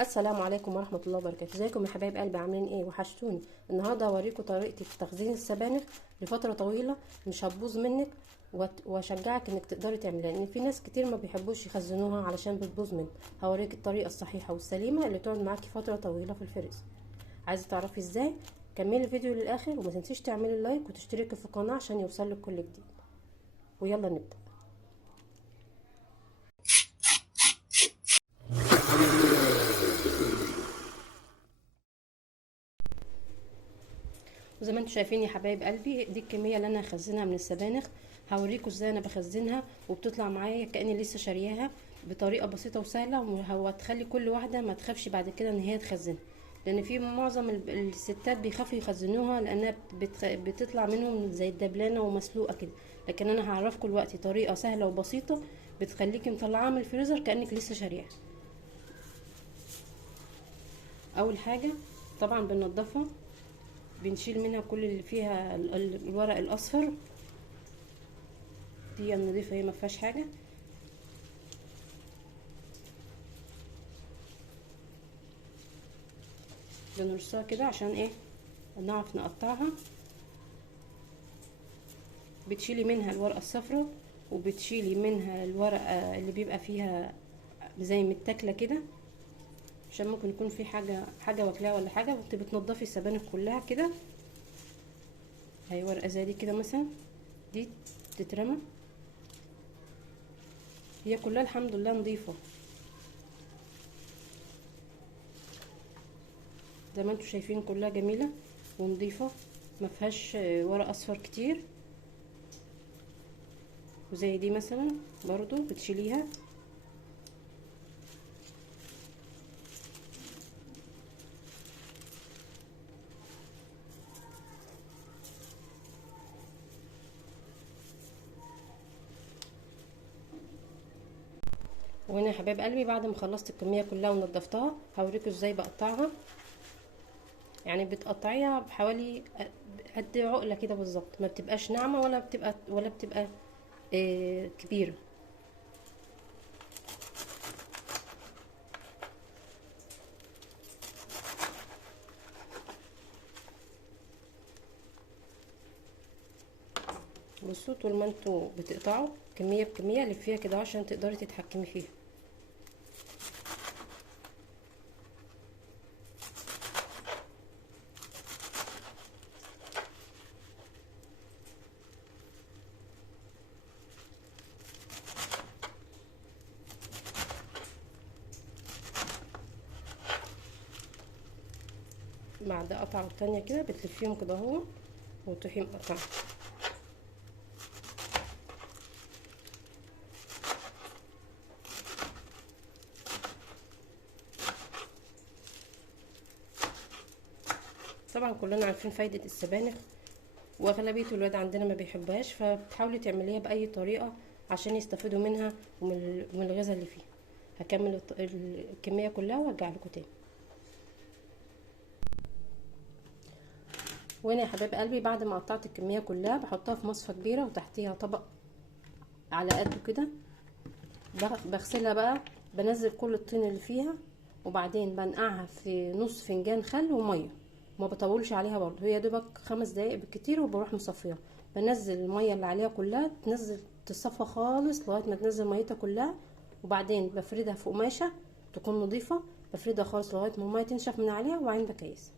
السلام عليكم ورحمة الله وبركاته. ازيكم يا حبايب قلبي؟ عاملين ايه؟ وحشتوني. النهارده هوريكم طريقة تخزين السبانخ لفترة طويلة مش هتبوظ منك، واشجعك انك تقدري تعمليها، لان في ناس كتير ما بيحبوش يخزنوها علشان بتبوظ منهم. هوريك الطريقة الصحيحة والسليمة اللي تقعد معاكي فترة طويلة في الفريزر. عايزة تعرفي ازاي؟ كملي الفيديو للاخر، وما تنسيش تعملي لايك وتشتركي في القناة عشان يوصلك كل جديد. ويلا نبدأ. وزي ما انتم شايفين يا حبايب قلبي، دي الكميه اللي انا هخزنها من السبانخ. هوريكم ازاي انا بخزنها، وبتطلع معايا كاني لسه شارياها بطريقه بسيطه وسهله، وهتخلي كل واحده ما تخافش بعد كده ان هي تخزنها، لان في معظم الستات بيخافوا يخزنوها لانها بتطلع منهم زي الدبلانه ومسلوقه كده. لكن انا هعرفكم دلوقتي طريقه سهله وبسيطه بتخليكي مطلعاها من الفريزر كانك لسه شارياها. اول حاجه طبعا بننضفها، بنشيل منها كل اللي فيها الورق الاصفر، دي نضيفه هي ما فيهاش حاجه. بنرصها كده عشان ايه؟ نعرف نقطعها. بتشيلي منها الورقه الصفراء، وبتشيلي منها الورقه اللي بيبقى فيها زي متاكله كده، عشان ممكن يكون في حاجه واكلاها ولا حاجه. بتنضفي السبانخ كلها كده. هي ورقه زي دي كده مثلا، دي تترمى، هي كلها الحمد لله نظيفه زي ما انتم شايفين، كلها جميله ونظيفه ما فيهاش ورق اصفر كتير. وزي دي مثلا برضو بتشيليها. وهنا يا حبايب قلبي بعد ما خلصت الكميه كلها ونضفتها، هوريكم ازاي بقطعها. يعني بتقطعيها بحوالي قد عقله كده بالظبط، ما بتبقاش ناعمه ولا بتبقى كبيره. بصوا، طول ما انتوا بتقطعوا كميه بكميه لفيها كده عشان تقدري تتحكمي فيها. بعد قطعه التانية كده بتلفيهم كده اهو، وتروحي مقطعه. طبعا كلنا عارفين فايده السبانخ، واغلبيه الولاد عندنا ما بيحبهاش، فبتحاولي تعمليها باي طريقه عشان يستفيدوا منها ومن الغذاء اللي فيها. هكمل الكميه كلها وارجع لكم تاني. وهنا يا حبايب قلبي بعد ما قطعت الكميه كلها بحطها في مصفى كبيره، وتحتيها طبق على قده كده. بغسلها بقى، بنزل كل الطين اللي فيها، وبعدين بنقعها في نص فنجان خل وميه. ما بطولش عليها برضو، هي دوبك 5 دقايق بالكتير وبروح مصفيها. بنزل الميه اللي عليها كلها، تنزل تصفى خالص لغايه ما تنزل ميتها كلها. وبعدين بفردها في قماشه تكون نظيفه، بفردها خالص لغايه ما الميه تنشف من عليها، وبعدين بكيس.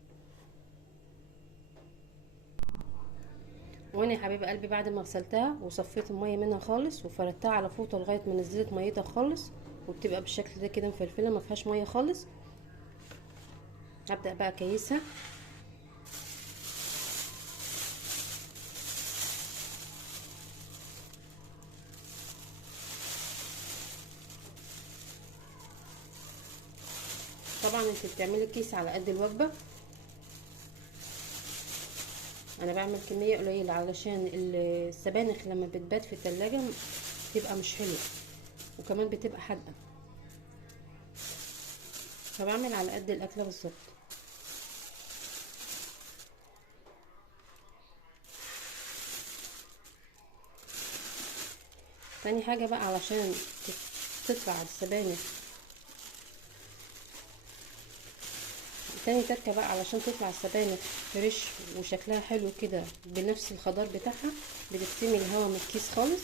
وانا يا حبيبه قلبي بعد ما غسلتها وصفيت الميه منها خالص وفردتها على فوطه لغايه ما نزلت ميتها خالص، وبتبقى بالشكل ده كده مفلفله ما فيهاش ميه خالص. هبدا بقى اكيسها. طبعا انت بتعملي كيس على قد الوجبه، انا بعمل كميه قليله علشان السبانخ لما بتبات في التلاجة بتبقى مش حلوه، وكمان بتبقى حادقه، فبعمل على قد الاكله بالظبط. تاني حاجه بقى علشان تطلع السبانخ تاني تكه بقى علشان تطلع السبانخ فريش وشكلها حلو كده بنفس الخضار بتاعها، بتكتمي الهواء من الكيس خالص.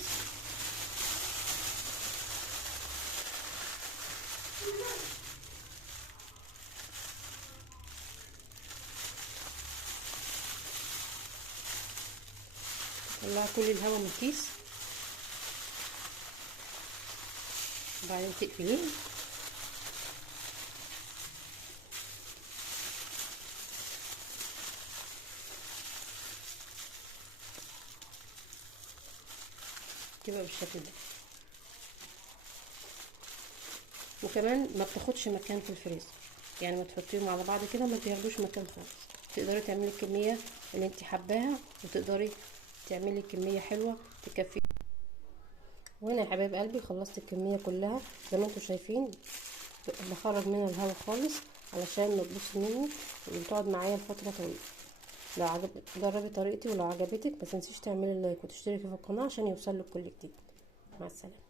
طلعي كل الهواء من الكيس وبعدين تقفليه. تبقى بالشكل ده. وكمان ما بتاخدش مكان في الفريزر، يعني ما تحطيهم على بعض كده ما بياخدوش مكان خالص. تقدري تعملي الكميه اللي انت حباها، وتقدري تعملي كميه حلوه تكفي. وهنا يا حبايب قلبي خلصت الكميه كلها زي ما انتم شايفين، بخرج منها الهواء خالص علشان ما تبص مني وتقعد معايا لفتره طويله. لو جربي طريقتي، ولو عجبتك ما تنسيش تعملي لايك وتشتركي في القناه عشان يوصلك كل جديد. مع السلامه.